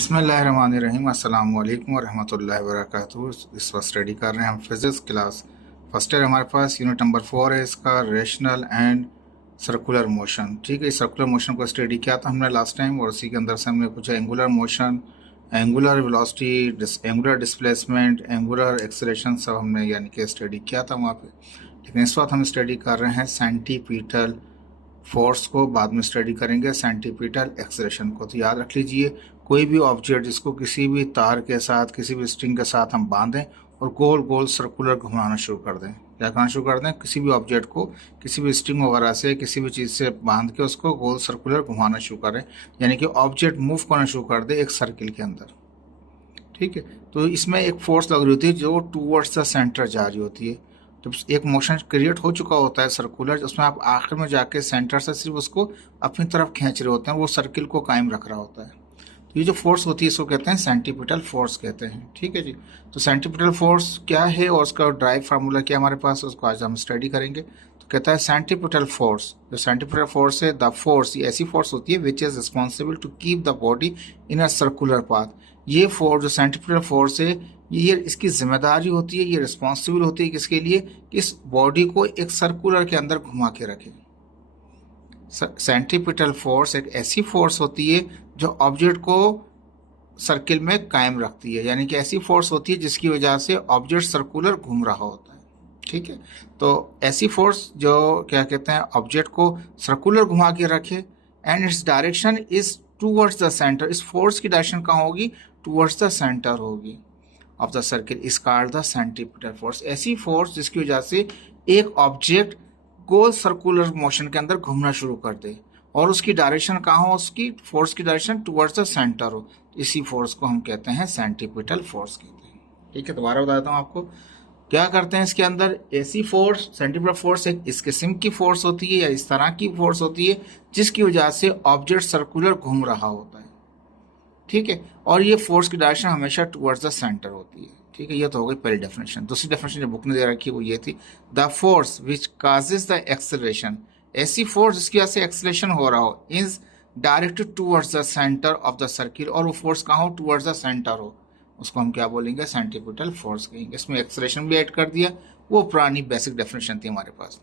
बिस्मिल्लाहिर्रहमानिर्रहीम अस्सलाम वालेकुम वरहमतुल्लाहि वबरकातुहू। इस वक्त स्टडी कर रहे हैं हम फिज़िक्स क्लास फर्स्ट ईयर। हमारे पास यूनिट नंबर 4 है इसका, रेशनल एंड सर्कुलर मोशन। ठीक है, सर्कुलर मोशन को स्टडी किया था हमने लास्ट टाइम, और उसी के अंदर से हमने पूछा angular motion, angular velocity, angular displacement, angular acceleration, सब हमने यानी कि स्टडी किया था वहाँ पे। लेकिन इस वक्त हम स्टडी कर रहे हैं सेंटीपीटल फोर्स को, बाद में स्टडी करेंगे सेंटीपीटल एक्सेलरेशन को। तो याद रख लीजिए, कोई भी ऑब्जेक्ट जिसको किसी भी तार के साथ, किसी भी स्ट्रिंग के साथ हम बांधें और गोल गोल सर्कुलर घुमाना शुरू कर दें, क्या करना शुरू कर दें, किसी भी ऑब्जेक्ट को किसी भी स्ट्रिंग वगैरह से, किसी भी चीज़ से बांध के उसको गोल सर्कुलर घुमाना शुरू करें, यानी कि ऑब्जेक्ट मूव करना शुरू कर दे एक सर्किल के अंदर। ठीक है, तो इसमें एक फोर्स लग रही होती है जो टूवर्ड्स द सेंटर जा रही होती है। जब एक मोशन क्रिएट हो चुका होता है सर्कुलर, उसमें आप आखिर में जाके सेंटर से सिर्फ उसको अपनी तरफ खींच रहे होते हैं, वो सर्किल को कायम रख रहा होता है। तो ये जो फोर्स होती है इसको कहते हैं सेंटीपीटल फोर्स कहते हैं। ठीक है जी, तो सेंटीपीटल फोर्स क्या है और उसका ड्राइव फार्मूला क्या हमारे पास, उसको आज हम स्टडी करेंगे। तो कहता है सेंटीपीटल फोर्स, जो सेंटीपीटल फोर्स है, द फोर्स, ये ऐसी फोर्स होती है which is responsible to keep the body in a circular path. ये फोर्स, जो सेंटीपीटल फोर्स है, ये इसकी जिम्मेदारी होती है, ये रिस्पॉन्सिबल होती है किसके लिए, कि इस बॉडी को एक सर्कुलर के अंदर घुमा के रखे। सेंटीपीटल फोर्स एक ऐसी फोर्स होती है जो ऑब्जेक्ट को सर्किल में कायम रखती है, यानी कि ऐसी फोर्स होती है जिसकी वजह से ऑब्जेक्ट सर्कुलर घूम रहा होता है। ठीक है, तो ऐसी फोर्स जो क्या कहते हैं, ऑब्जेक्ट को सर्कुलर घुमा के रखे, and its direction is towards the centre. इस फोर्स की डायरेक्शन कहाँ होगी, टूवर्ड्स द सेंटर होगी of the circle, is called the centripetal force. ऐसी फोर्स जिसकी वजह से एक ऑब्जेक्ट गोल सर्कुलर मोशन के अंदर घूमना शुरू कर दे और उसकी डायरेक्शन कहाँ हो, उसकी फोर्स की डायरेक्शन टुवर्ड्स द सेंटर हो, इसी फोर्स को हम कहते हैं सेंटीपीटल फोर्स कहते हैं। ठीक है, दोबारा बताता हूँ आपको क्या करते हैं इसके अंदर। ऐसी फोर्स, सेंटीपीटल फोर्स एक इस किस्म की फोर्स होती है या इस तरह की फोर्स होती है जिसकी वजह से ऑब्जेक्ट सर्कुलर घूम रहा होता है। ठीक है, और ये फोर्स की डायरेक्शन हमेशा टुवर्ड्स द सेंटर होती है। ठीक है, ये तो हो गई पहली डेफिनेशन। दूसरी डेफिनेशन जो बुक ने दे रखी है वो ये थी, the force which causes the acceleration, ऐसी फोर्स जिसकी वजह से एक्सेलरेशन हो रहा हो, is directed towards the centre of the circle, और वो फोर्स कहाँ हो, टुवर्ड्स द सेंटर हो, उसको हम क्या बोलेंगे, सेंटीपीटल फोर्स कहेंगे। इसमें एक्सेलरेशन भी ऐड कर दिया, वो पुरानी बेसिक डेफिनेशन थी हमारे पास।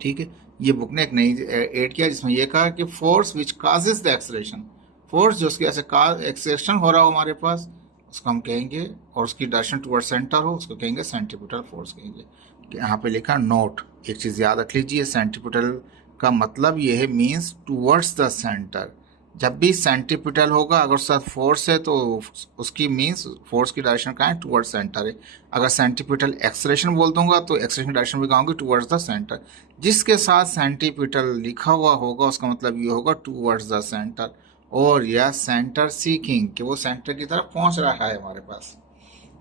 ठीक है, ये बुक ने एक नई ऐड किया जिसमें ये कहा कि force which causes the acceleration, force जो उसकी ऐसे एक्सेलरेशन हो रहा हो हमारे पास, उसको हम कहेंगे, और उसकी डायरेक्शन टुवर्ड सेंटर हो, उसको कहेंगे सेंटीपीटल फोर्स कहेंगे। यहाँ पे लिखा नोट, एक चीज़ याद रख लीजिए, सेंटीपीटल का मतलब ये है मीन्स टुवर्ड्स द सेंटर। जब भी सेंटीपीटल होगा, अगर साथ फोर्स है तो उसकी मीन्स फोर्स की डायरेक्शन कहाँ है, टुवर्ड्स सेंटर है। अगर सेंटीपीटल एक्सेलरेशन बोल दूंगा तो एक्सेलरेशन डायरेक्शन भी कहाँ होगी, टुवर्ड्स द सेंटर। जिसके साथ सेंटीपीटल लिखा हुआ होगा उसका मतलब ये होगा टुवर्ड्स द सेंटर, और या सेंटर सीकिंग, कि वो सेंटर की तरफ पहुंच रहा है हमारे पास।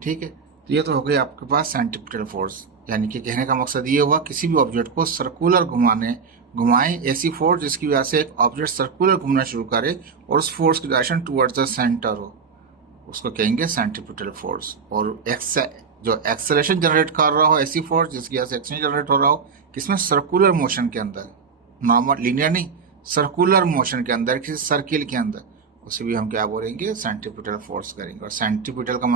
ठीक है, तो ये तो हो गई आपके पास सेंटीपीटल फोर्स, यानी कि कहने का मकसद ये हुआ किसी भी ऑब्जेक्ट को सर्कुलर घुमाएं, ऐसी फोर्स जिसकी वजह से एक ऑब्जेक्ट सर्कुलर घूमना शुरू करे और उस फोर्स की डायरेक्शन टुवर्ड्स द सेंटर हो, उसको कहेंगे सेंटीपीटल फोर्स। और जो एक्सेलरेशन जनरेट कर रहा हो, ऐसी फोर्स जिसकी वजह से एक्सेलरेशन जनरेट हो रहा हो, किसमें, सर्कुलर मोशन के अंदर, नॉर्मल लीनियर नहीं, सर्कुलर मोशन के अंदर, किसी सर्किल के अंदर, उसे भी हम क्या बोलेंगे, सेंटीपीटल फोर्स करेंगे। और सेंटीपीटल का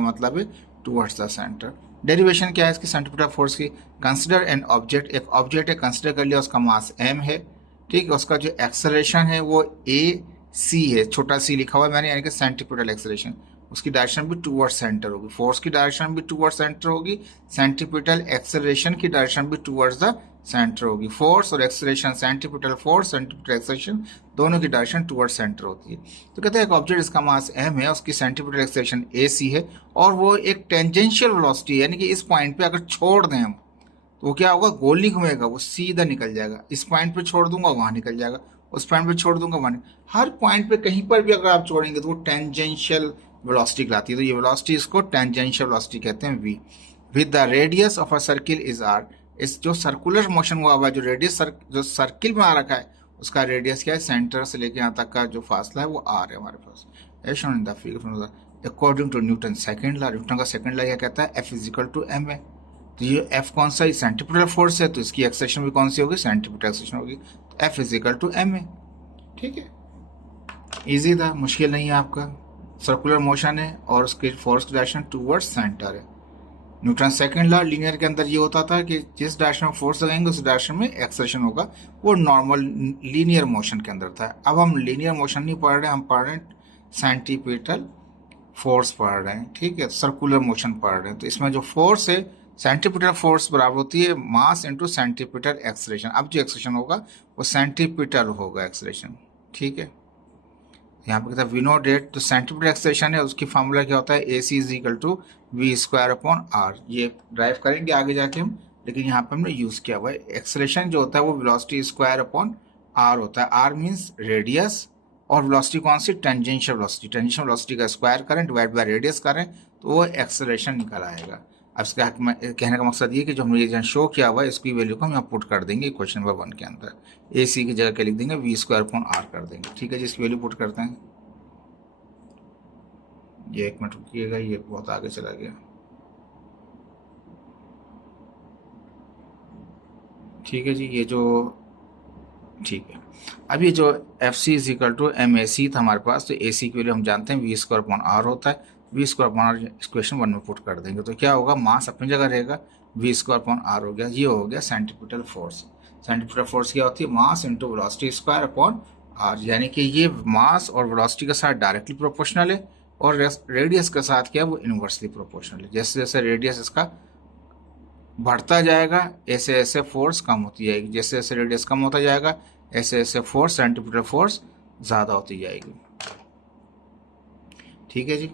मतलब है टुवर्ड्स द सेंटर। डेरिवेशन क्या है इसकी, सेंटीपीटल फोर्स की, कंसिडर एन ऑब्जेक्ट, एक ऑब्जेक्ट है, कंसिडर कर लिया, उसका मास m है। ठीक है, उसका जो एक्सेलरेशन है वो ac है, छोटा c लिखा हुआ है मैंने, यानी कि सेंटीपीटल एक्सेलरेशन, उसकी डायरेक्शन भी टुवर्ड्स सेंटर होगी, फोर्स की डायरेक्शन भी टुवर्ड्स सेंटर होगी, सेंटीपीटल एक्सेलरेशन की डायरेक्शन भी टुवर्ड्स द सेंटर होगी। फोर्स और acceleration, centripetal force, centripetal acceleration, दोनों की डायरेक्शन टुवर्ड्स सेंटर होती है। तो कहते हैं एक ऑब्जेक्ट जिसका मास m है, उसकी सेंटीपीटल एक्सेलरेशन ac है, और वो एक टेंजेंशियल वेलोसिटी है, यानी कि इस पॉइंट पे अगर छोड़ दें हम तो वो क्या होगा, गोल नहीं घूमेगा, वो सीधा निकल जाएगा। इस पॉइंट पे छोड़ दूंगा वहां निकल जाएगा, उस पॉइंट पे छोड़ दूंगा वहां, हर पॉइंट पे कहीं पर भी अगर आप छोड़ेंगे तो वो टेंजेंशियल वेलोसिटी कहलाती है। तो ये वेलोसिटी, इसको टेंजेंशियल वेलोसिटी कहते हैं, v। With the radius of a circle is r, इस जो सर्कुलर मोशन हुआ हुआ है, जो रेडियस जो सर्किल में आ रखा है, उसका रेडियस क्या है, सेंटर से लेके यहाँ तक का जो फासला है वो r है हमारे पास। According to Newton second law, Newton का सेकंड लॉ क्या कहता है, F is equal to m है। तो ये F कौन सा, सेंटीपीटल फोर्स है, तो इसकी एक्सेलरेशन भी कौन सी होगी, सेंटीपीटल एक्सेलरेशन होगी, तो F is equal to m है। ठीक है, इजी था, मुश्किल नहीं है आपका। सर्कुलर मोशन है और उसकी फोर्स की डायरेक्शन टूवर्ड्स सेंटर है। न्यूटन सेकंड लॉ लीनियर के अंदर ये होता था कि जिस डायरेक्शन में फोर्स लगाएंगे उस डायरेक्शन में एक्सेलरेशन होगा, वो नॉर्मल लीनियर मोशन के अंदर था। अब हम लीनियर मोशन नहीं पढ़ रहे, हम पढ़ रहे हैं सेंटीपिटल फोर्स पढ़ रहे हैं, ठीक है, सर्कुलर मोशन पढ़ रहे हैं। तो इसमें जो फोर्स है, सेंटीपिटल फोर्स बराबर होती है मास इंटू सेंटीपिटल एक्सेलरेशन। अब जो एक्सेलरेशन होगा वो सेंटीपिटल होगा एक्सेलरेशन, ठीक है। यहाँ पे कहता है वी नो डेट, तो सेंटीपिटल एक्सेलरेशन है, उसकी फार्मूला क्या होता है, A C is equal to V square upon R. ये ड्राइव करेंगे आगे जाके हम, लेकिन यहाँ पे हमने यूज किया हुआ है। एक्सेलरेशन जो होता है वो वेलोसिटी स्क्वायर अपॉन आर होता है। आर मीन्स रेडियस, और वेलोसिटी कौन सी, टेंजेंशियल वेलोसिटी। टेंजेंशियल वेलोसिटी का स्क्वायर करें डिवाइड बाय रेडियस करें तो वो एक्सेलरेशन निकल आएगा। अब इसका कहने का मकसद ये कि जो हमने ये शो किया हुआ है इसकी वैल्यू को हम यहाँ पुट कर देंगे क्वेश्चन नंबर 1 के अंदर। ए सी की जगह क्या लिख देंगे, वी स्क्वायर अपॉन आर कर देंगे, ठीक है, जिसकी वैल्यू पुट करते हैं। ये 1 मिनट रुकिएगा, ये बहुत आगे चला गया, ठीक है जी। ये जो ठीक है, अब ये जो F C is equal to M A C था हमारे पास, तो ए सी की वैल्यू हम जानते हैं वी स्क्वायर अपॉन आर होता है। V square upon r equation 1 में पुट कर देंगे तो क्या होगा, मास अपनी जगह रहेगा, वी स्क्वायर अपॉन आर हो गया। ये हो गया सेंटीपिटल फोर्स। सेंटीपिटल फोर्स क्या होती है, mass into velocity square upon r, यानी कि ये मास और वेलोसिटी के साथ डायरेक्टली प्रोपोर्शनल है और रेडियस के साथ क्या है, वो इनवर्सली प्रोपोर्शनल है। जैसे जैसे रेडियस इसका बढ़ता जाएगा ऐसे ऐसे फोर्स कम होती जाएगी, जैसे जैसे रेडियस कम होता जाएगा ऐसे ऐसे फोर्स, सेंटीपिटल फोर्स ज़्यादा होती जाएगी, ठीक है जी।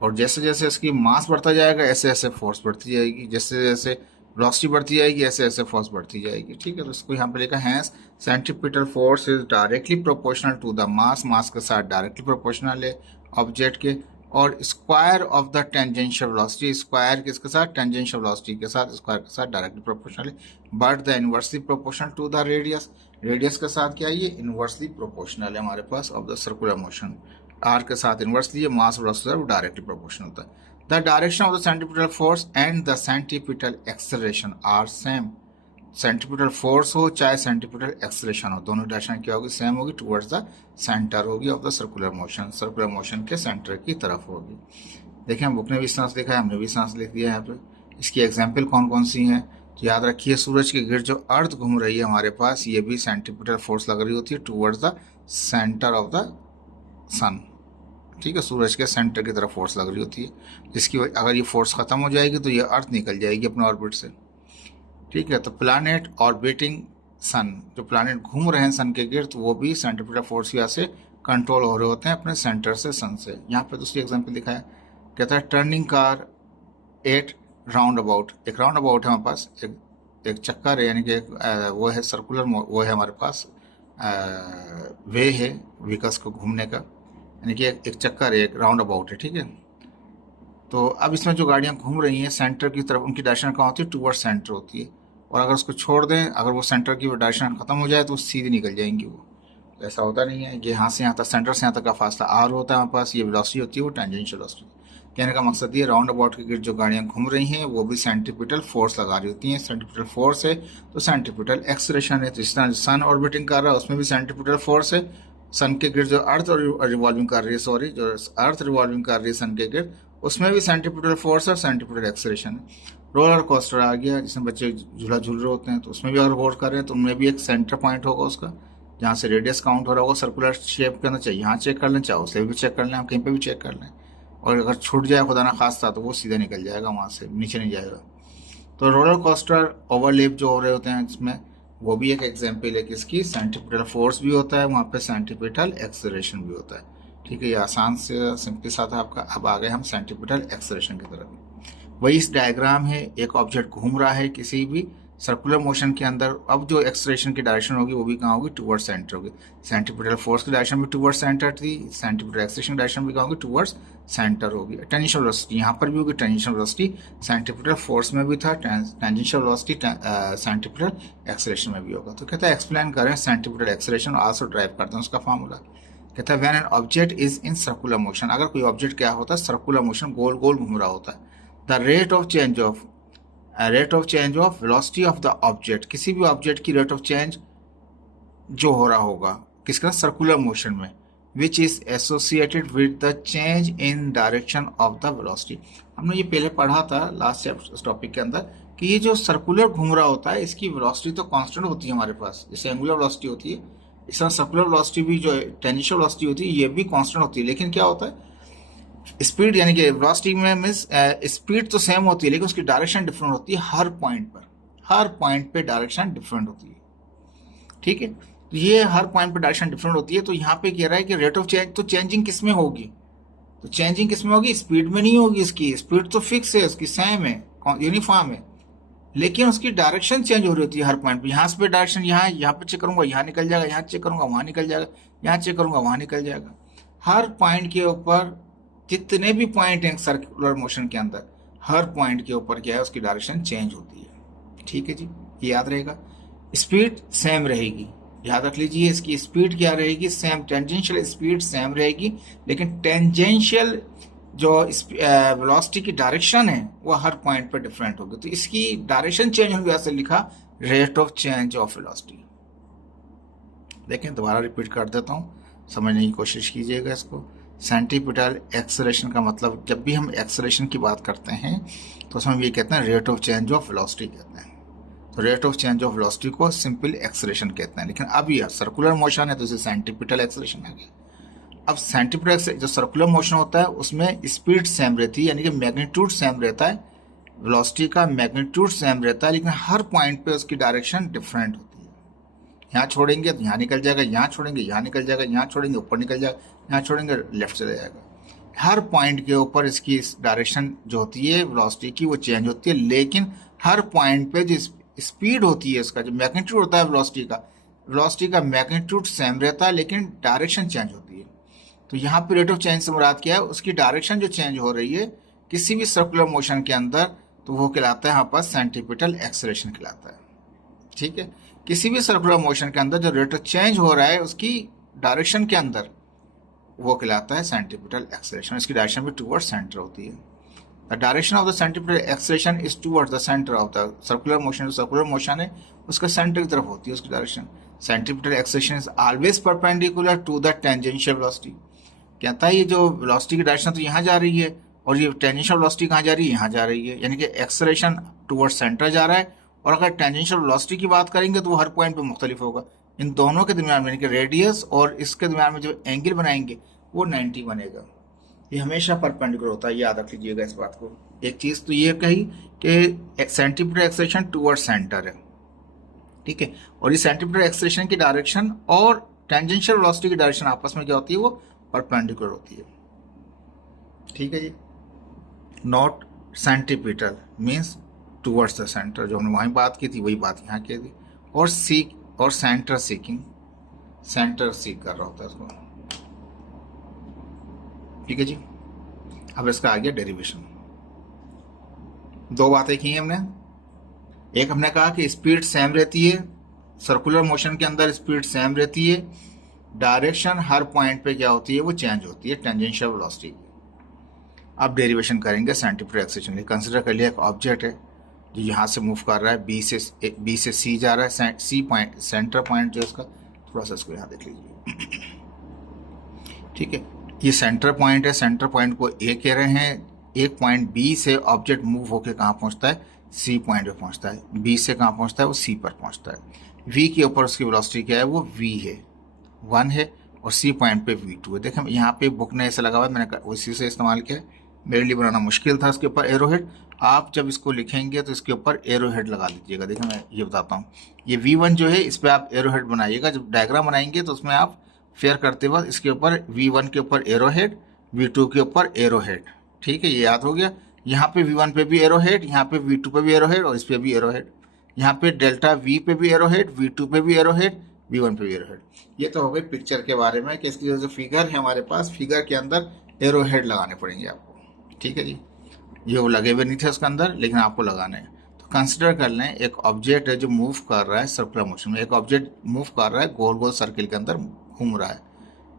और जैसे जैसे इसकी मास बढ़ता जाएगा ऐसे ऐसे फोर्स बढ़ती जाएगी, जैसे जैसे वेलोसिटी बढ़ती जाएगी ऐसे ऐसे फोर्स बढ़ती जाएगी, ठीक है। तो इसको यहाँ पे लिखा है centripetal force is directly proportional to the mass, mass के साथ डायरेक्टली प्रोपोर्शनल है ऑब्जेक्ट के, और square of the tangential velocity, square किसके साथ, टेंजेंशियल वेलोसिटी के साथ, स्क्वायर के साथ डायरेक्टली प्रोपोर्शनल है। But the inversely proportional to the radius, radius के साथ क्या है, ये इनवर्सली प्रोपोर्शनल है हमारे पास of the circular motion. R के साथ इनवर्सली है, मास वेलोसिटी डायरेक्टली प्रोपोर्शनल होता है। The direction of the centripetal force and the centripetal acceleration are same. Centripetal force हो चाहे सेंटीपिटल एक्सेलरेशन हो, दोनों डायरेक्शन क्या होगी, सेम होगी, टुवर्ड्स द सेंटर होगी of the circular motion, circular motion के सेंटर की तरफ होगी। देखिए हम बुक ने भी सांस लिखा है, हमने भी सांस लिख दिया है यहाँ पे। इसकी एग्जाम्पल कौन कौन सी हैं, तो याद रखिए सूरज के गिर्द जो अर्थ घूम रही है हमारे पास, ये भी सेंटीपिटल फोर्स लग रही होती है towards the centre of the sun, ठीक है, सूरज के सेंटर की तरफ फोर्स लग रही होती है, जिसकी अगर ये फोर्स खत्म हो जाएगी तो ये अर्थ निकल जाएगी अपने ऑर्बिट से, ठीक है। तो प्लैनेट ऑर्बिटिंग सन, जो प्लैनेट घूम रहे हैं सन के गिर्द, वो भी सेंटीपिटल फोर्स की वजह से कंट्रोल हो रहे होते हैं अपने सेंटर से, सन से। यहाँ पे दूसरी एग्जांपल दिखाया, कहता है turning car eight round about. एक राउंड अबाउट है हमारे पास, एक चक्कर है, यानी कि वो है सर्कुलर, वो है हमारे पास वे है व्हीकल्स को घूमने का, यानी कि एक चक्कर है, एक राउंड अबाउट है, ठीक है। तो अब इसमें जो गाड़ियाँ घूम रही हैं सेंटर की तरफ, उनकी डायरेक्शन कहाँ होती है, टूवर्ड सेंटर होती है, और अगर उसको छोड़ दें, अगर वो सेंटर की डायरेक्शन खत्म हो जाए तो सीधी निकल जाएंगी वो। ऐसा होता नहीं है, ये यहाँ से यहाँ तक, सेंटर से यहाँ तक का फासला आर होता है हमारे पास, ये वेलोसिटी होती है वो टेंजेंशियल वेलोसिटी। कहने का मकसद ये, राउंड अबाउट के गिर्द जो गाड़ियाँ घूम रही हैं वो भी सेंटीपिटल फोर्स लगा रही होती हैं। सेंटीपिटल फोर्स है तो सेंटीपिटल एक्सेलरेशन है, तो इस तरह सन ऑर्बिटिंग कर रहा है उसमें भी सेंटीपिटल फोर्स है। सन के गिर्द जो अर्थ रिवॉल्विंग कर रही है, सॉरी, जो अर्थ रिवॉल्विंग कर रही है सन के गिर्द, उसमें भी सेंटीपिटल फोर्स और सेंटीपिटल एक्सेलरेशन है। रोलर कोस्टर आ गया जिसमें बच्चे झूला झूल रहे होते हैं, तो उसमें भी अगर गौर कर रहे हैं तो उनमें भी एक सेंटर पॉइंट होगा उसका, जहाँ से रेडियस काउंट हो रहा होगा, सर्कुलर शेप के अंदर, चाहिए यहाँ चेक कर लें चाहे उससे भी चेक कर लें, हम कहीं पे भी चेक कर लें, और अगर छूट जाए खुदा ना खास्ता तो वो सीधे निकल जाएगा, वहाँ से नीचे नहीं जाएगा। तो रोलर कोस्टर ओवरलेप जो हो रहे होते हैं इसमें, वो भी एक एग्जाम्पल है किसकी, सेंटीपिटल फोर्स भी होता है वहाँ पे, सेंटीपिटल एक्सेलरेशन भी होता है, ठीक है। ये आसान से सिंपल सा था आपका। अब आ गए हम सेंटीपिटल एक्सेलरेशन की तरफ। वही इस डायग्राम है, एक ऑब्जेक्ट घूम रहा है किसी भी सर्कुलर मोशन के अंदर, अब जो एक्सेलरेशन की डायरेक्शन होगी वो भी कहाँ होगी, टुवर्ड सेंटर होगी। सेंटीपिटल फोर्स की डायरेक्शन भी टुवर्ड सेंटर थी, सेंटीपिटल एक्सेलरेशन की डायरेक्शन भी कहाँ होगी, टुवर्ड्स सेंटर होगी। टेंजेंशियल वेलोसिटी यहाँ पर भी होगी, टेंजेंशियल वेलोसिटी सेंटीपिटल फोर्स में भी था, टेंजेंशियल वेलोसिटी सेंटीपिटल एक्सेलरेशन में भी होगा। तो कहता है एक्सप्लेन करें सेंटीपिटल एक्सेलरेशन, आल्सो ड्राइव करते हैं उसका फार्मूला। कहता है when an object is in circular motion, अगर कोई ऑब्जेक्ट क्या होता है, सर्कुलर मोशन, गोल गोल घूम रहा होता है, the rate of change of velocity of the object, किसी भी ऑब्जेक्ट की रेट ऑफ चेंज जो हो रहा होगा किसका, सर्कुलर मोशन में, which is associated with the change in direction of the velocity. हमने ये पहले पढ़ा था लास्ट टॉपिक के अंदर कि ये जो सर्कुलर घूम रहा होता है इसकी वेलोसिटी तो कांस्टेंट होती है हमारे पास, जैसे एंगुलर वेलोसिटी होती है, इस तरह सर्कुलर वेलोसिटी भी जो टेंजेंशियल वेलोसिटी होती है ये भी कांस्टेंट होती है। लेकिन क्या होता है स्पीड, यानी कि वेलोसिटी में मींस स्पीड तो सेम होती है लेकिन उसकी डायरेक्शन डिफरेंट होती है हर पॉइंट पर, हर पॉइंट पे डायरेक्शन डिफरेंट होती है। ठीक है, तो ये हर पॉइंट पे डायरेक्शन डिफरेंट होती है। तो यहाँ पे कह रहा है कि रेट ऑफ चेंज, तो चेंजिंग किस में होगी, तो चेंजिंग किस में होगी, स्पीड में नहीं होगी। इसकी स्पीड तो फिक्स है, उसकी सेम है, यूनिफॉर्म है, लेकिन उसकी डायरेक्शन चेंज हो रही होती है हर पॉइंट पे। यहाँ से डायरेक्शन यहाँ पे चेक करूंगा यहाँ निकल जाएगा, यहाँ चेक करूंगा वहां निकल जाएगा, यहाँ चेक करूंगा वहां निकल जाएगा। हर पॉइंट के ऊपर जितने भी पॉइंट हैं सर्कुलर मोशन के अंदर, हर पॉइंट के ऊपर क्या है उसकी डायरेक्शन चेंज होती है। ठीक है जी, ये याद रहेगा। स्पीड सेम रहेगी, याद रख लीजिए इसकी स्पीड क्या रहेगी, सेम, टेंजेंशियल स्पीड सेम रहेगी, लेकिन टेंजेंशियल जो वेलोसिटी की डायरेक्शन है वो हर पॉइंट पर डिफरेंट होगी। तो इसकी डायरेक्शन चेंज होगी, ऐसे लिखा rate of change of velocity. देखें दोबारा रिपीट कर देता हूँ, समझने की कोशिश कीजिएगा इसको। सेंटीपिटल एक्सेलरेशन का मतलब, जब भी हम एक्सेलरेशन की बात करते हैं तो उसमें ये कहते हैं rate of change of velocity कहते हैं। तो rate of change of velocity को सिंपल एक्सेलरेशन कहते हैं, लेकिन अब यह सर्कुलर मोशन है तो इसे सेंटीपिटल एक्सेलरेशन आ गया। अब सेंटीपिटल जो सर्कुलर मोशन होता है उसमें स्पीड सेम रहती है, यानी कि मैग्नीट्यूड सेम रहता है, वेलोसिटी का मैग्नीट्यूड सेम रहता है, लेकिन हर पॉइंट पे उसकी डायरेक्शन डिफरेंट होती है। यहाँ छोड़ेंगे तो यहाँ निकल जाएगा, यहाँ छोड़ेंगे यहाँ निकल जाएगा, यहाँ छोड़ेंगे ऊपर निकल जाएगा, यहाँ छोड़ेंगे लेफ्ट चले जाएगा। हर पॉइंट के ऊपर इसकी डायरेक्शन जो होती है वेलोसिटी की वो चेंज होती है, लेकिन हर पॉइंट पे जो स्पीड होती है उसका जो मैग्नीट्यूड होता है वेलोसिटी का मैग्नीट्यूड सेम रहता है, लेकिन डायरेक्शन चेंज होती है। तो यहाँ पे रेट ऑफ चेंज से मुराद क्या है, उसकी डायरेक्शन जो चेंज हो रही है किसी भी सर्कुलर मोशन के अंदर, तो वो कहलाता है यहाँ पर सेंटीपिटल एक्सेलरेशन कहलाता है। ठीक है, किसी भी सर्कुलर मोशन के अंदर जो रेट ऑफ चेंज हो रहा है उसकी डायरेक्शन के अंदर, वो कहलाता है सेंटीपिटल एक्सेलरेशन। इसकी डायरेक्शन भी टुवर्ड्स सेंटर होती है। The direction of the centripetal acceleration is towards the centre of the circular motion. Circular motion है उसका सेंटर की तरफ होती है उसकी direction. Centripetal acceleration is always perpendicular to the tangential velocity. कहता है ये जो वेलोसिटी की डायरेक्शन तो यहाँ जा रही है और ये टेंजेंशियल वेलोसिटी कहाँ जा रही है, यहाँ जा रही है, यानी कि एक्सेलरेशन टुवर्ड्स सेंटर जा रहा है। और अगर टेंजेंशियल वेलोसिटी की बात करेंगे तो वो हर पॉइंट पे मुख्तलिफ होगा। इन दोनों के दरमियान में, यानी कि रेडियस और इसके दरमियान में जो एंगल बनाएंगे वो 90 बनेगा। ये हमेशा परपेंडिकुलर होता है, याद रख लीजिएगा इस बात को। एक चीज तो ये कही कि सेंटीपिटल एक्सेलरेशन टुवर्ड्स सेंटर है, ठीक है, और ये सेंटीपिटल एक्सेलरेशन की डायरेक्शन और टेंजेंशियल वेलोसिटी की डायरेक्शन आपस में क्या होती है, वो परपेंडिकुलर होती है। ठीक है जी। Not centripetal means towards the centre, जो हमने वहीं बात की थी वही बात यहाँ की थी। और सीक और सेंटर सीकिंग, सेंटर सीक कर रहा होता है इसको। ठीक है जी। अब इसका आ गया डेरिवेशन। दो बातें की हमने। एक हमने कहा कि स्पीड सेम रहती है, सर्कुलर मोशन के अंदर स्पीड सेम रहती है, डायरेक्शन हर पॉइंट पे क्या होती है वो चेंज होती है, टेंजेंशियल वेलोसिटी। अब डेरिवेशन करेंगे सेंटीपिटल एक्सेलरेशन। कंसिडर कर लिया एक ऑब्जेक्ट है जो यहाँ से मूव कर रहा है, बी से सी जा रहा है, सी पॉइंट सेंटर पॉइंट जो इसका, थोड़ा सा इसको यहाँ देख लीजिए। ठीक है, ये सेंटर पॉइंट है, सेंटर पॉइंट को ए कह रहे हैं। एक पॉइंट बी से ऑब्जेक्ट मूव होकर कहाँ पहुँचता है, सी पॉइंट पे पहुँचता है। बी से कहाँ पहुँचता है, वो सी पर पहुँचता है। वी के ऊपर उसकी वेलोसिटी क्या है, वो वी है, 1 है, और सी पॉइंट पे V2 है। देखें यहाँ पे बुक ने ऐसा लगा हुआ है, मैंने उसी से इस्तेमाल किया। मेरे लिए बनाना मुश्किल था इसके ऊपर एरोहेड। आप जब इसको लिखेंगे तो इसके ऊपर एरोहेड लगा लीजिएगा। देखिए मैं ये बताता हूँ, ये V1 जो है इस पर आप एरोहेड बनाइएगा। जब डायग्राम बनाएंगे तो उसमें आप फेयर करते वक्त इसके ऊपर V1 के ऊपर एरोहेड, V2 के ऊपर एरोहेड। ठीक है, ये याद हो गया। यहाँ पे V1 पे भी एरोहेड, यहाँ पे V2 पे भी एरोहेड, और इस पे भी एरोहेड। यहाँ पे डेल्टा V पे भी एरोहेड, V2 पे भी एरोहेड, V1 पे भी एरोहेड। ये तो हो गई पिक्चर के बारे में कि इसकी जो फिगर है हमारे पास, फिगर के अंदर एरोहेड लगाने पड़ेंगे आपको। ठीक है जी, ये वो लगे हुए नहीं थे उसके अंदर, लेकिन आपको लगाने हैं। तो कंसिडर कर लें एक ऑब्जेक्ट है जो मूव कर रहा है सर्कुलर मोशन में। एक ऑब्जेक्ट मूव कर रहा है, गोल गोल सर्किल के अंदर घूम रहा है,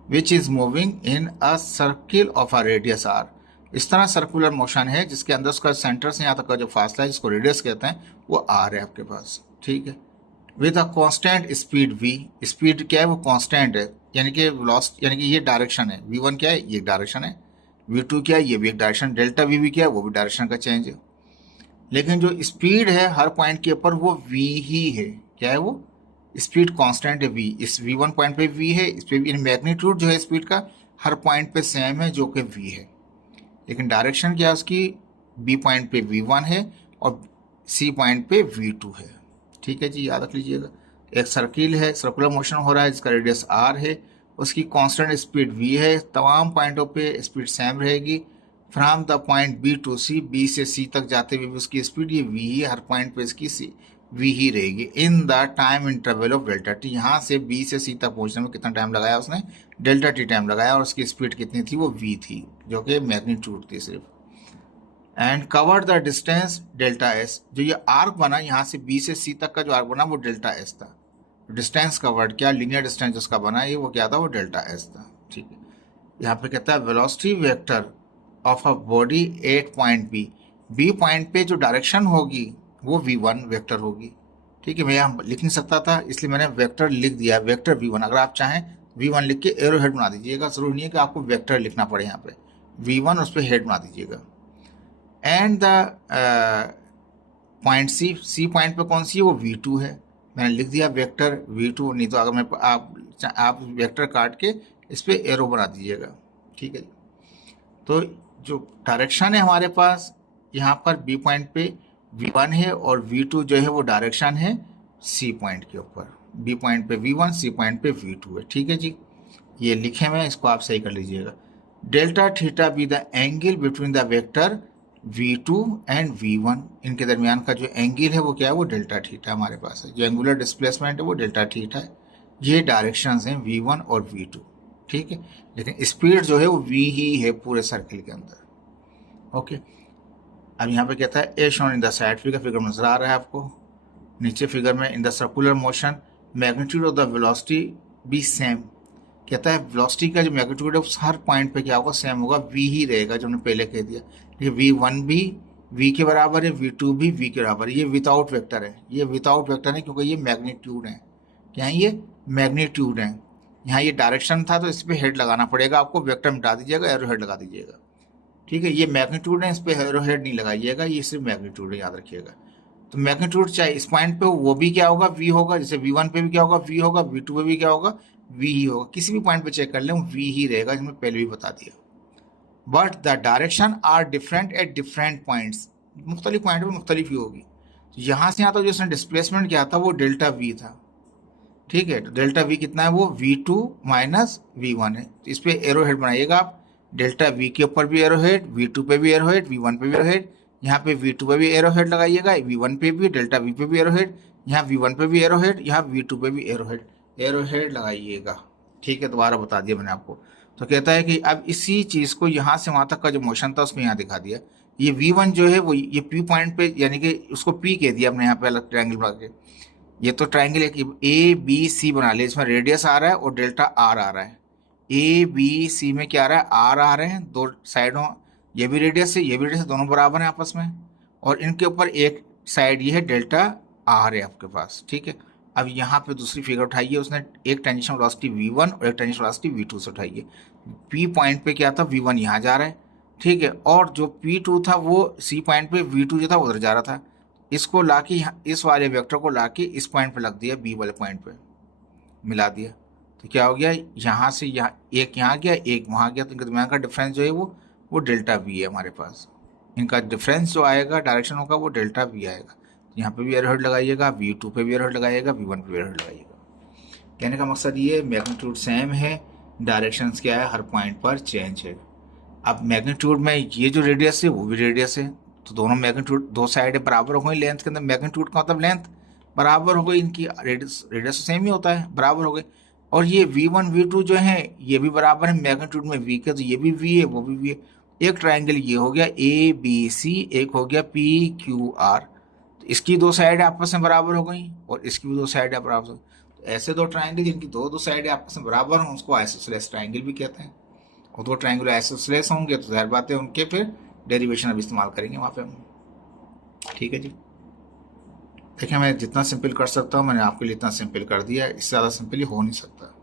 which is moving in a circle of a radius R. इस तरह सर्कुलर मोशन है जिसके अंदर उसका सेंटर से यहाँ तक का जो फासला है, जिसको रेडियस कहते हैं, वो आर है आपके पास। ठीक है, with a constant speed v। Speed क्या है, वो कांस्टेंट है, यानी कि वेलोसिटी, यानी कि ये डायरेक्शन है, v1 क्या है, ये डायरेक्शन है, v2 क्या है, ये भी एक डायरेक्शन, डेल्टा v भी क्या है, वो भी डायरेक्शन का चेंज है। लेकिन जो स्पीड है हर पॉइंट के ऊपर वो v ही है। क्या है वो? स्पीड कांस्टेंट है v। इस v1 पॉइंट पे v है, इस पे भी मैग्नीट्यूड जो है स्पीड का हर पॉइंट पे सेम है, जो कि v है। लेकिन डायरेक्शन क्या है उसकी, b पॉइंट पे v1 है और c पॉइंट पे v2 है। ठीक है जी, याद रख लीजिएगा। एक सर्किल है, सर्कुलर मोशन हो रहा है, जिसका रेडियस r है, उसकी कांस्टेंट स्पीड v है, तमाम पॉइंटों पे स्पीड सेम रहेगी। From the point B to C, B से सी तक जाते हुए भी उसकी स्पीड ये v ही, हर पॉइंट पे इसकी v ही रहेगी in the time interval of delta T. यहाँ से b से c तक पहुँचने में कितना टाइम लगाया उसने, डेल्टा टी टाइम लगाया, और उसकी स्पीड कितनी थी, वो v थी, जो कि मैग्नीट्यूड थी सिर्फ। And cover the distance delta S, जो ये आर्क बना यहाँ से b से c तक का जो आर्क बना वो डेल्टा एस था। डिस्टेंस कवर्ड क्या, लीनियर डिस्टेंस जिसका बना ये वो क्या था, वो डेल्टा एस था। ठीक है, यहाँ पे कहता है velocity vector of a body at point B, B point पे जो डायरेक्शन होगी वो v1 वेक्टर होगी। ठीक है, मैं यहाँ लिख नहीं सकता था इसलिए मैंने वेक्टर लिख दिया, वेक्टर v1। अगर आप चाहें v1 लिख के एरो हेड बना दीजिएगा, जरूरी नहीं है कि आपको वेक्टर लिखना पड़े, यहाँ पे v1 उस पर हेड बना दीजिएगा। And the point C, C point पे कौन सी है, वो v2 है, मैंने लिख दिया वेक्टर v2। नहीं तो अगर मैं आप वेक्टर काट के इस पर एरो बना दीजिएगा। ठीक है, तो जो डायरेक्शन है हमारे पास यहाँ पर बी पॉइंट पे v1 है, और v2 जो है वो डायरेक्शन है सी पॉइंट के ऊपर। बी पॉइंट पे v1, सी पॉइंट पे v2 है। ठीक है जी, ये लिखे हुए हैं, इसको आप सही कर लीजिएगा। Delta theta be the angle between the vector v2 and v1, इनके दरमियान का जो एंगल है वो क्या है, वो डेल्टा थीटा हमारे पास है। जो एंगुलर डिस्प्लेसमेंट है वो डेल्टा थीटा है। ये डायरेक्शंस हैं v1 और v2। ठीक है, लेकिन स्पीड जो है वो v ही है पूरे सर्किल के अंदर। ओके, अब यहाँ पे कहता है as shown in the side figure, figure नजर आ रहा है आपको नीचे फिगर में, in the circular motion magnitude of the velocity be same. कहता है वेलोसिटी का जो मैग्नीट्यूड है उस हर पॉइंट पे क्या होगा, सेम होगा, v ही रहेगा, जो हमने पहले कह दिया। v1 भी v के बराबर है, v2 भी v के बराबर है। ये विदाउट वेक्टर है, ये विदाउट वेक्टर है क्योंकि ये मैग्नीट्यूड है। क्या है ये, मैग्नीट्यूड है। यहाँ ये डायरेक्शन था तो इस पर हेड लगाना पड़ेगा आपको, वेक्टर मिटा दीजिएगा, एरो हेड लगा दीजिएगा। ठीक है, ये मैग्नीट्यूड है, इस पर एरो हेड नहीं लगाइएगा, ये सिर्फ मैग्नीट्यूड है, याद रखिएगा। तो मैग्नीट्यूड चाहे इस पॉइंट पे हो वो भी क्या होगा, v होगा। जैसे v1 पे भी क्या होगा, v होगा, v2 पे भी क्या होगा, v ही होगा। किसी भी पॉइंट पे चेक कर लें v ही रहेगा, जो मैं पहले भी बता दिया। But the direction are different at different points, मुख्तलिफ पॉइंट पे मुख्तलिफ ही होगी। तो यहाँ से यहाँ तक जो उसने डिस्प्लेसमेंट किया था वो डेल्टा v था। ठीक है, तो डेल्टा v कितना है, वो v2 माइनस v1 है। तो इस पर एरो हेड बनाइएगा आप, डेल्टा v के ऊपर भी एरो हेड, v2 पे भी एरो हेड, v1 पे भी एरो हेड। यहाँ पे v2 पे भी एरो हेड लगाइएगा, v1 पे भी, डेल्टा v पे भी एरो हेड, यहाँ v1 पे भी एरो हेड, यहाँ v2 पे भी एरो हेड लगाइएगा। ठीक है, दोबारा बता दिया मैंने आपको। तो कहता है कि अब इसी चीज़ को यहाँ से वहाँ तक का जो मोशन था उसको यहाँ दिखा दिया। ये v1 जो है वो ये p पॉइंट पे, यानी कि उसको p कह दिया हमने यहाँ पे अलग ट्रायंगल बना के। ये तो ट्रायंगल है कि ए बी सी बना लिया, इसमें रेडियस आ रहा है और डेल्टा आर आ रहा है। ए बी सी में क्या आ रहा है, आर आ रहे हैं दो साइडों, ये भी रेडियस है, ये भी रेडियस है, दोनों बराबर हैं आपस में। और इनके ऊपर एक साइड ये है डेल्टा आर है आपके पास। ठीक है, अब यहाँ पे दूसरी फिगर उठाइए, उसने एक टेंजेंशियल वेलोसिटी v1 और एक टेंजेंशियल वेलोसिटी v2 से उठाइए। p पॉइंट पे क्या था, v1 यहाँ जा रहा है। ठीक है, और जो p2 था वो c पॉइंट पे v2 जो था उधर जा रहा था। इसको लाके इस वाले वेक्टर को लाके इस पॉइंट पे लग दिया, बी वाले पॉइंट पे मिला दिया। तो क्या हो गया, यहाँ से यहाँ एक यहाँ गया, एक वहाँ गया, तो इनके दरमियान का डिफरेंस जो है वो डेल्टा वी है हमारे पास। इनका डिफरेंस जो आएगा डायरेक्शन होगा वो डेल्टा वी आएगा। तो यहाँ पे भी एरो हेड लगाइएगा, v2 पे भी एरो हेड लगाइएगा, v1 पे भी एरो हेड लगाइएगा। कहने का मकसद ये, मैग्नीट्यूड सेम है, डायरेक्शंस क्या है, हर पॉइंट पर चेंज है। अब मैग्नीट्यूड में ये जो रेडियस है वो भी रेडियस है, तो दोनों मैग्नीट्यूड दो साइड बराबर हो गई। लेंथ के अंदर मैग्नीट्यूड का मतलब लेंथ बराबर हो गई, इनकी रेडियस सेम ही होता है, बराबर हो गए। और ये v1 v2 जो है ये भी बराबर है मैग्नीट्यूड में v के, तो ये भी v है वो भी v है। एक ट्रायंगल ये हो गया ए बी सी, एक हो गया पी क्यू आर। तो इसकी दो साइड आपस में बराबर हो गई और इसकी भी दो साइड बराबर हो गई। तो ऐसे दो ट्रायंगल जिनकी दो साइड आपस में बराबर हों उसको आइसोसेलेस ट्रायंगल भी कहते हैं। और दो ट्रायंगल आइसोसेलेस होंगे तो जाहिर बात है उनके फिर डेरिवेशन अब इस्तेमाल करेंगे वहाँ पे हम। ठीक है जी, देखिए मैं जितना सिंपल कर सकता हूँ मैंने आपके लिए इतना सिंपल कर दिया, इससे ज़्यादा सिंपल हो नहीं सकता।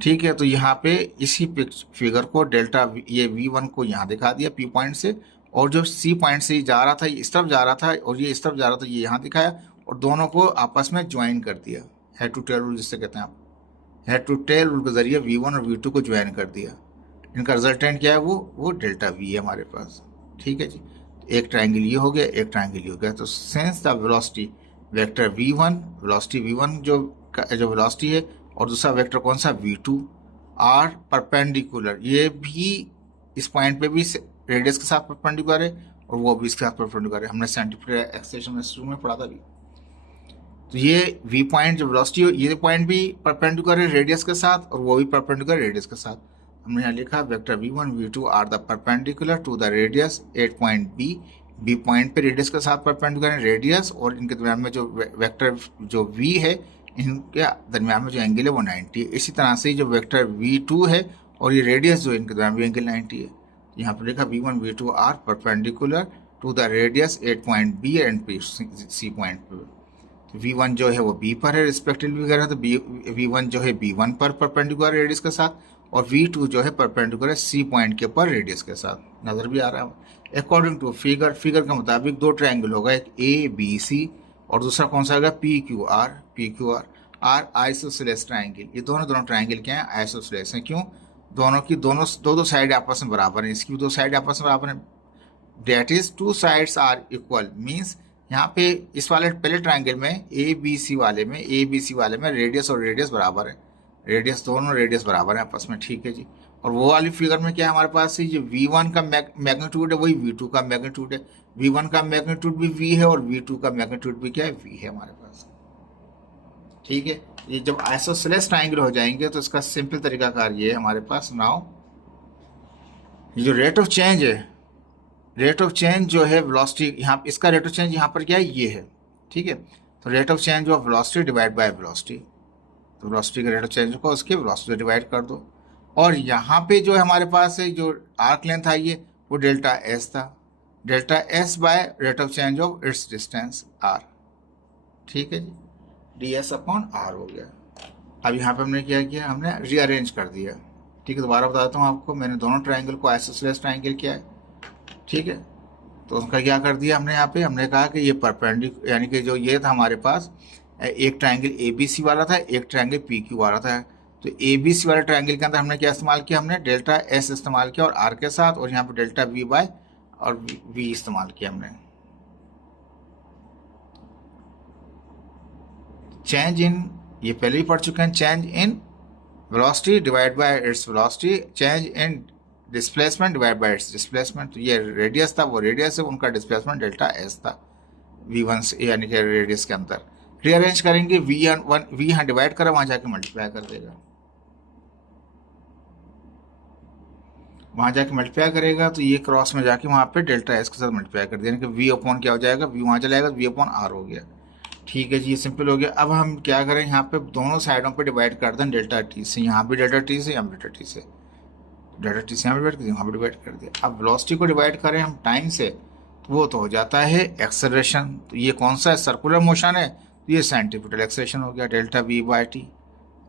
ठीक है, तो यहाँ पे इसी फिगर को डेल्टा ये V1 को यहाँ दिखा दिया P पॉइंट से, और जो C पॉइंट से जा रहा था ये इस तरफ जा रहा था और ये इस तरफ जा रहा था, ये यहाँ दिखाया और दोनों को आपस में ज्वाइन कर दिया। हेड टू टेल रूल जिससे कहते हैं आप, हेड टू टेल रूल के जरिए V1 और V2 को ज्वाइन कर दिया। इनका रिजल्टेंट क्या है, वो डेल्टा V है हमारे पास। ठीक है जी, एक ट्राइंगल ये हो गया, एक ट्राइंगल ये हो गया। तो since the velocity vector V1, velocity V1 जो वेलोसिटी है, और दूसरा वेक्टर कौन सा V2 आर परपेंडिकुलर, ये भी इस पॉइंट पे भी रेडियस के साथ परपेंडिकुलर है और वो भी इसके साथ परपेंडिकुलर है। हमने सेंटीमीटर एक्सेलेरेशन में शुरू में पढ़ा था अभी। तो ये V पॉइंट जो वेलोसिटी है, ये पॉइंट भी परपेंडिकुलर है रेडियस के साथ और वो भी परपेंडिकुलर रेडियस के साथ। हमने यहाँ लिखा vector V1 V2 are the perpendicular to the radius at point B point पे रेडियस के साथ परपेंडिकुलर है रेडियस, और इनके दरम्यान में जो वेक्टर जो V है, इनके दरम्यान में जो एंगल है वो 90 है। इसी तरह से जो वेक्टर V2 है और ये रेडियस जो इनके दरम्यान भी एंगल 90 है। यहाँ पर लिखा V1 V2 are perpendicular to the radius at point B and C point पे। तो V1 जो है वो B पर है रिस्पेक्टिवली वगैरह, तो V1 जो है B1 पर परपेंडिकुलर रेडियस के साथ, और V2 जो है परपेंडिकुलर C पॉइंट के ऊपर रेडियस के साथ। नजर भी आ रहा है। अकॉर्डिंग टू फिगर के मुताबिक दो ट्रायंगल होगा, एक ABC और दूसरा कौन सा होगा PQR आर आइसोसेलेस ट्रायंगल। ये दोनों ट्रायंगल क्या है, आइसोसेलेस हैं। क्यों? दोनों की दो साइड आपस में बराबर हैं, इसकी भी दो साइड आपस में बराबर हैं। That is two sides are equal means यहाँ पे इस वाले पहले ट्रायंगल में ABC वाले में रेडियस और रेडियस बराबर है, दोनों रेडियस बराबर है आपस में। ठीक है जी। और वो वाली फिगर में क्या है हमारे पास, ये V1 का मैग्नीट्यूड है वही V2 का मैग्नीट्यूड है, V1 का मैग्नीट्यूड भी V है और V2 का मैग्नीट्यूड भी क्या है, V है हमारे पास। ठीक है, ये जब आइसोसेलेस ट्रायंगल हो जाएंगे तो इसका सिंपल तरीकाकार ये है हमारे पास। नाउ ये जो रेट ऑफ चेंज है, रेट ऑफ चेंज जो है वेलोसिटी, यहाँ इसका रेट ऑफ चेंज यहाँ पर क्या है, ये है। ठीक है, तो rate of change of velocity divide by velocity, तो वेलोसिटी का रेट ऑफ चेंज को उसके वेलोसिटी से डिवाइड कर दो। और यहाँ पे जो हमारे पास है जो आर्क लेंथ आई है वो डेल्टा एस था, delta S by rate of change of its distance R. ठीक है जी, डी एस अपॉन आर हो गया। अब यहाँ पे हमने क्या किया, हमने रीअरेंज कर दिया। ठीक है, दोबारा बताता हूँ आपको, मैंने दोनों ट्राइंगल को आइसोसेलेस ट्राइंगल किया है। ठीक है, तो उसका क्या कर दिया हमने, यहाँ पे हमने कहा कि ये परपेंडिकुलर, यानी कि जो ये था हमारे पास एक ट्रायंगल ABC वाला था, एक ट्रायंगल PQ वाला था। तो ABC वाले ट्रायंगल के अंदर हमने क्या इस्तेमाल किया, हमने डेल्टा S इस्तेमाल किया और R के साथ, और यहाँ पे डेल्टा V बाय और V इस्तेमाल किया हमने। चेंज इन, ये पहले ही पढ़ चुके हैं, change in velocity divide by its velocity, change in displacement divide by it's displacement. तो ये रेडियस था, वो रेडियस है, उनका डिस्प्लेसमेंट डेल्टा S था V1 से, यानी कि रेडियस के अंदर। रीअरेंज करेंगे, V यहाँ डिवाइड करा, वहां जाके मल्टीप्लाई कर देगा, वहां जाके मल्टीप्लाई करेगा तो ये क्रॉस में जाके वहां पे डेल्टा एस के साथ मल्टीप्लाई कर देंगे, V अपॉन क्या हो जाएगा, V वहां चला जाएगा, V अपॉन आर हो गया। ठीक है जी, ये सिंपल हो गया। अब हम क्या करें, यहाँ पे दोनों साइडों पे डिवाइड कर दें डेल्टा टी से, यहाँ भी डेल्टा टी से, यहाँ भी डेल्टा टी से, डेल्टा टी से यहाँ डिवाइड कर दिया, वहाँ भी डिवाइड कर दिया। अब वेलोसिटी को डिवाइड करें हम टाइम से, तो वो तो हो जाता है एक्सेलरेशन। तो ये कौन सा है, सर्कुलर मोशन है, तो ये सेंटीपिटल एक्सेलरेशन हो गया, delta V by T.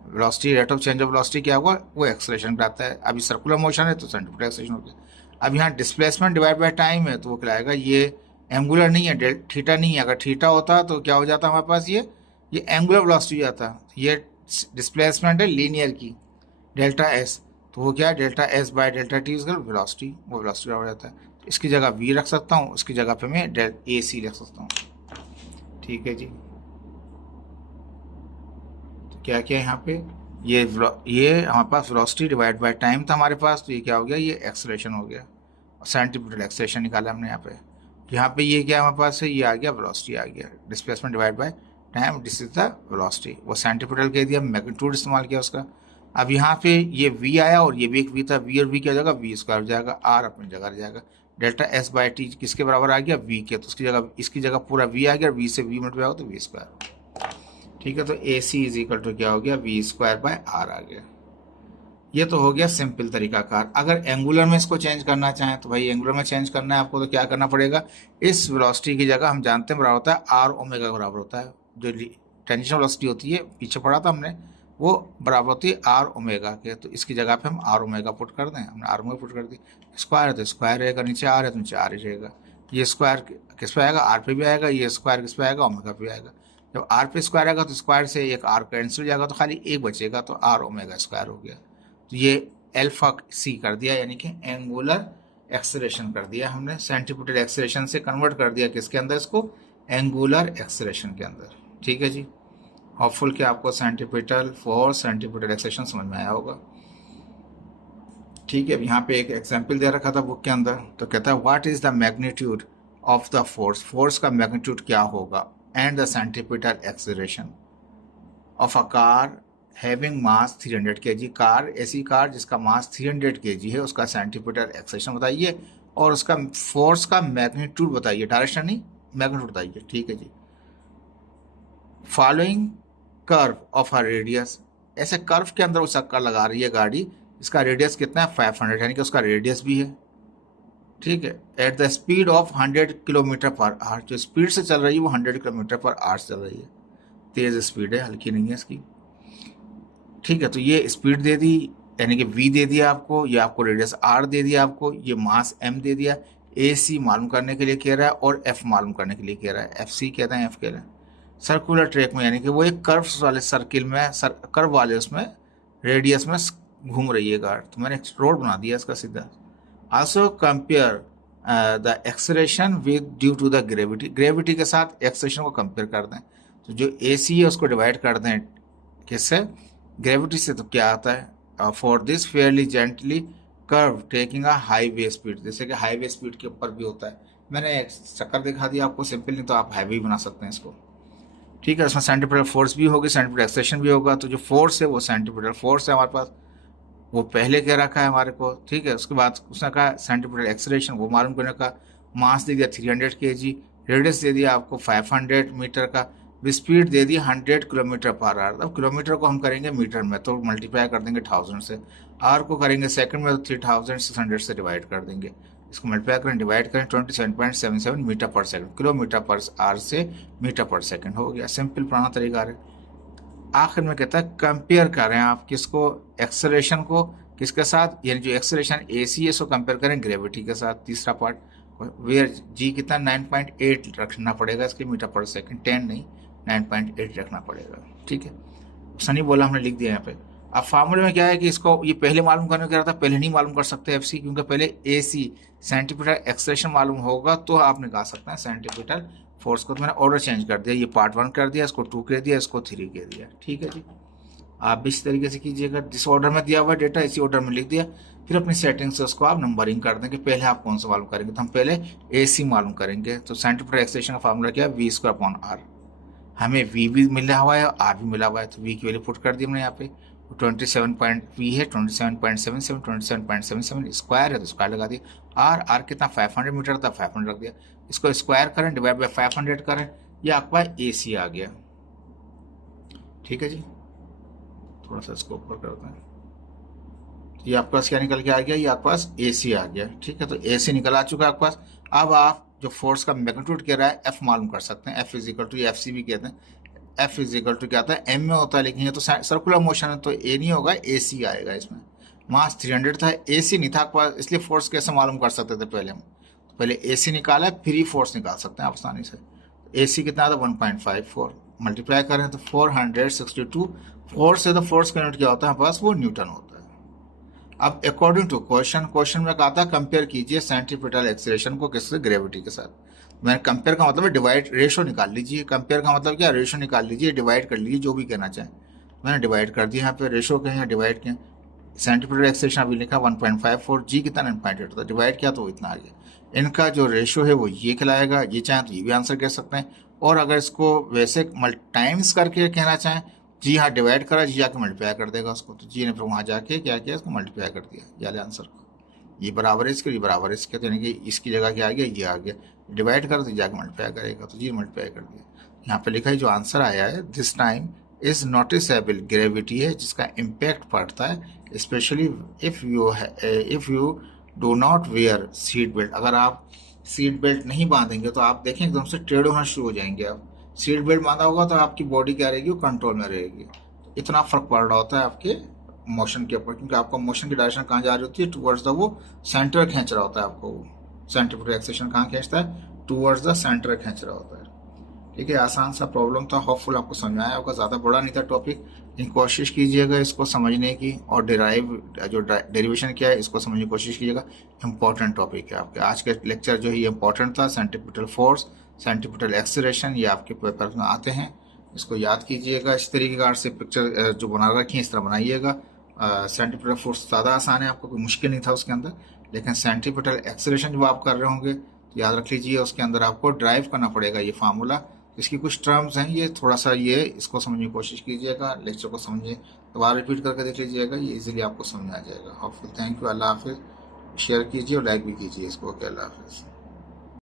Velocity rate of change of velocity क्या हुआ, वो एक्सेलरेशन कराता है। अभी सर्कुलर मोशन है तो सेंटीपिटल एक्सेलरेशन हो गया। अब यहाँ डिस्प्लेसमेंट डिवाइड बाय टाइम है, तो वो कहलाएगा, ये एंगुलर नहीं है, थीटा नहीं है। अगर थीटा होता तो क्या हो जाता हमारे पास, ये एंगुलर वेलोसिटी जाता। ये डिस्प्लेसमेंट है लीनियर की, डेल्टा एस, तो वो क्या है, delta S by delta T velocity, वो वेलोसिटी हो जाता है। तो इसकी जगह V रख सकता हूँ, उसकी जगह पे मैं AC रख सकता हूँ। ठीक है जी, तो क्या किया यहाँ पे, ये हमारे पास वेलोसिटी डिवाइड बाय टाइम था हमारे पास, तो ये क्या हो गया, ये एक्सेलरेशन हो गया, सेंटीपिटल एक्सेलरेशन निकाला हमने यहाँ पे। यहाँ पे ये क्या हमारे पास है, ये आ गया वेलोसिटी आ गया, displacement divide by time, this is the velocity. वो सेंटीपिटल कह दिया, मैग्नीट्यूड इस्तेमाल किया उसका। अब यहाँ पे ये V आया और ये भी एक V था, V और V क्या हो जाएगा, V स्क्वायर हो जाएगा, R अपनी जगह रह जाएगा। डेल्टा S बाय टी किसके बराबर आ गया, V के, तो इसकी जगह पूरा V आ गया, V से V मल्टीप्लाई होगा तो V स्क्वायर। ठीक है, तो AC इज इक्वल टू क्या हो गया, V स्क्वायर बाय R आ गया। ये तो हो गया सिंपल तरीकाकार। अगर एंगुलर में इसको चेंज करना चाहें तो भाई एंगुलर में चेंज करना है आपको, तो क्या करना पड़ेगा, इस वेलोसिटी की जगह हम जानते हैं बराबर होता है R ओमेगा बराबर होता है, जो टेंजेंशियल वेलोसिटी होती है, पीछे पढ़ा था हमने, वो बराबर होती है आर ओमेगा के। तो इसकी जगह पे हम आर ओमेगा पुट कर दें, हमने आर ओमेगा पुट कर दी। स्क्वायर है तो स्क्वायर रहेगा, नीचे आर है तो नीचे आर ही रहेगा। ये स्क्वायर किस पे आएगा, आर पे भी आएगा, ये स्क्वायर किस पे आएगा, ओमेगा पे आएगा। जब आर पे स्क्वायर आएगा तो स्क्वायर से एक आर कैंसिल हो जाएगा, तो खाली एक बचेगा, तो आर ओमेगा स्क्वायर हो गया। तो ये अल्फा सी कर दिया, यानी कि एंगुलर एक्सेलरेशन कर दिया हमने, सेंटीमीटर एक्सेलरेशन से कन्वर्ट कर दिया किसके अंदर, इसको एंगुलर एक्सेलरेशन के अंदर। ठीक है जी, होपफुल कि आपको सेंटीमीटर फोर्स सेंटीमीटर एक्सेलरेशन समझ में आया होगा। ठीक है, अब यहाँ पे एक एग्जाम्पल दे रखा था बुक के अंदर, तो कहता है what is the magnitude of the force, force का मैग्नीट्यूड क्या होगा, and the centimetre acceleration of a car having mass 300 kg, car ऐसी कार जिसका मास 300 kg है, उसका सेंटीमीटर एक्सेलरेशन बताइए और उसका फोर्स का मैग्नीट्यूड बताइए, डायरेक्शन नहीं मैग्नीट्यूड बताइए। ठीक है जी, following curve of a radius, ऐसे कर्व के अंदर वो चक्कर लगा रही है गाड़ी, इसका रेडियस कितना है 500, यानी कि उसका रेडियस भी है। ठीक है, at the speed of 100 kilometre per hour, जो स्पीड से चल रही है वो 100 किलोमीटर पर आवर चल रही है, तेज स्पीड है, हल्की नहीं है इसकी। ठीक है, तो ये स्पीड दे दी, यानी कि v दे दिया आपको, ये आपको रेडियस r दे दिया आपको, ये मास m दे दिया, ac मालूम करने के लिए कह रहा है और f मालूम करने के लिए कह रहा है, fc कहते हैं, f कह रहे हैं। सर्कुलर ट्रैक में, यानी कि वो एक कर्व वाले सर्किल में, कर्व वाले उसमें रेडियस में घूम रही है गाड़ी, तो मैंने एक रोड बना दिया इसका सीधा। Also compare the acceleration with due to the gravity, gravity के साथ एक्सेलरेशन को कंपेयर कर दें, तो जो ac है उसको डिवाइड कर दें किससे, ग्रेविटी से। तो क्या आता है, for this Fairlie gently curve taking a highway speed, जैसे कि हाईवे स्पीड के ऊपर भी होता है, मैंने चक्कर दिखा दिया आपको सिंपल, नहीं तो आप हाईवे बना सकते हैं इसको। ठीक है, इसमें सेंटीमीटर फोर्स भी होगी, सेंटीमीटर एक्सेलरेशन भी होगा, तो जो फोर्स है वो सेंटीमीटर फोर्स है हमारे पास, वो पहले कह रखा है हमारे को। ठीक है, उसके बाद उसने कहा सेंटीमीटर एक्सेलरेशन, वो मालूम करने का, मास दे दिया 300 kg, रेडियस दे दिया आपको 500 मीटर का, स्पीड दे दी 100 किलोमीटर पर आवर। अब किलोमीटर को हम करेंगे मीटर में, तो मल्टीप्लाई कर देंगे 1000 से, आर को करेंगे सेकंड में, तो 3600 से डिवाइड कर देंगे, इसको मल्टीप्लाई करें डिवाइड करें 27.77 मीटर पर सेकंड, किलोमीटर पर आवर से मीटर पर सेकंड हो गया, सिंपल पुराना तरीका है। आखिर में कहता है कंपेयर करें आप किसको, एक्सेलरेशन को किसके साथ, यानी जो एक्सेलरेशन AC है उसको कंपेयर करें ग्रेविटी के साथ। तीसरा पार्ट, वेयर G कितना 9.8 रखना पड़ेगा इसके मीटर पर सेकंड, 10 नहीं 9.8 रखना पड़ेगा। ठीक है, सनी बोला हमने लिख दिया यहाँ पे। अब फार्मूले में क्या है कि इसको ये पहले मालूम करने कह रहा था, पहले नहीं मालूम कर सकते FC, क्योंकि पहले AC सेंटीमीटर एक्सेलरेशन मालूम होगा तो आप निकाल सकते हैं सेंटीमीटर फोर्स को। तो मैंने ऑर्डर चेंज कर दिया, ये पार्ट 1 कर दिया, इसको 2 कह दिया, इसको 3 कह दिया। ठीक है जी, आप भी इस तरीके से कीजिएगा, जिस ऑर्डर में दिया हुआ डेटा इसी ऑर्डर में लिख दिया, फिर अपनी सेटिंग से उसको आप नंबरिंग कर देंगे। पहले आप कौन सा मालूम करेंगे, तो हम पहले AC मालूम करेंगे। तो सेंटीमीटर एक्सेलरेशन का फार्मूला क्या है, v²/r, हमें v भी मिला हुआ है और r भी मिला हुआ है, तो v की वैल्यू पुट कर दी हमने यहाँ पे, 27 है 27.77, 27.77 स्क्वायर है तो स्क्वायर लगा दिया, r कितना 500 मीटर था, 500 रख दिया, इसको स्क्वायर करें डिवाइड बाय 500 करें, ये आपका AC आ गया। ठीक है जी, थोड़ा सा इसको ऊपर करते हैं, ये आपके पास क्या निकल के आ गया, ये आपके पास AC आ गया। ठीक है, तो AC निकल आ चुका है आपके पास। अब आप जो फोर्स का मैग्नीट्यूड कह रहा है F मालूम कर सकते हैं, F इजिकल टू, ये FC भी कहते हैं, F इजिकल टू क्या होता है, M में होता है, लेकिन ये तो सर्कुलर मोशन है तो A नहीं होगा, AC आएगा इसमें। मास 300 था, AC नहीं था आपके पास, इसलिए फोर्स कैसे मालूम कर सकते थे पहले हम, पहले AC निकाला, फिर ही फोर्स निकाल सकते हैं आप आसानी से। AC कितना था 1.54, मल्टीप्लाई करें तो 462, फोर्स से तो फोर्स का यूनिट क्या होता है बस, वो न्यूटन होता है। अब अकॉर्डिंग टू क्वेश्चन में कहा था कंपेयर कीजिए सेंट्रीपिटल एक्सेलरेशन को किससे, ग्रेविटी के साथ। मैंने कंपेयर का मतलब है डिवाइड, रेशो निकाल लीजिए, कंपेयर का मतलब क्या, रेशो निकाल लीजिए, डिवाइड कर लीजिए, जो भी कहना चाहें। मैंने डिवाइड कर दिया यहाँ पे, रेशो कहें या डिवाइड कहें, सेंट्रीपिटल एक्सेलरेशन अभी लिखा 1.54, G कितना 9.8 होता है, डिवाइड किया तो इतना आ गया। इनका जो रेशो है वो ये कहलाएगा, ये चाहें तो ये भी आंसर कह सकते हैं, और अगर इसको वैसे टाइम्स करके कहना चाहें, जी हाँ डिवाइड करा, जी जाके मल्टीप्लाई कर देगा उसको, तो जी ने फिर वहाँ जाके क्या किया, इसको मल्टीप्लाई कर दिया, ये वाले आंसर को, ये बराबर है इसके, ये बराबर है इसके, तो यानी कि इसकी जगह क्या आ गया, ये आ गया, डिवाइड कर तो जाके मल्टीप्लाई करेगा, तो जी मल्टीप्लाई कर दिया। यहाँ पे लिखा है जो आंसर आया है, this time is noticeable, gravity है जिसका इम्पैक्ट पड़ता है, specially if you do not where seat belt, अगर आप सीट बेल्ट नहीं बांधेंगे तो आप देखें एकदम से टेढ़े होना शुरू हो जाएंगे। आप सीट बेल्ट बांधा होगा तो आपकी बॉडी क्या रहेगी, वो कंट्रोल में रहेगी। तो इतना फ़र्क पड़ रहा होता है आपके मोशन के ऊपर, क्योंकि आपका मोशन की डायरेक्शन कहाँ जा रही होती है, टूवर्ड्स द वो सेंटर खींच रहा होता है आपको। वो सेंट्रीफ्यूगल एक्सेलरेशन कहाँ खींचता है, टूवर्ड्स द सेंटर खींच रहा होता है। ठीक है, आसान सा प्रॉब्लम था, होपफुल आपको समझ में आया होगा। ज़्यादा बड़ा नहीं था टॉपिक, लेकिन कोशिश कीजिएगा इसको समझने की, और डेरिवेशन क्या है इसको समझने की कोशिश कीजिएगा। इंपॉर्टेंट टॉपिक है आपके आज के लेक्चर जो है ये इंपॉर्टेंट था। सेंट्रीपिटल फोर्स, सेंट्रीपिटल एक्सेलरेशन, ये आपके पेपर में आते हैं, इसको याद कीजिएगा। इस तरीके से पिक्चर जो बना रखी है इस तरह बनाइएगा। सेंट्रीपिटल फोर्स ज़्यादा आसान है, आपको कोई मुश्किल नहीं था उसके अंदर, लेकिन सेंट्रीपिटल एक्सेलरेशन जब आप कर रहे होंगे तो याद रख लीजिए उसके अंदर आपको ड्राइव करना पड़ेगा ये फार्मूला। इसकी कुछ टर्म्स हैं, ये थोड़ा सा ये इसको समझने की कोशिश कीजिएगा, लेक्चर को समझिए, दोबारा रिपीट करके देख लीजिएगा, ये इजीली आपको समझ आ जाएगा। होपफुल, थैंक यू, अल्लाह हाफिज़। शेयर कीजिए और लाइक भी कीजिए इसको। ओके, अल्लाह हाफिज़।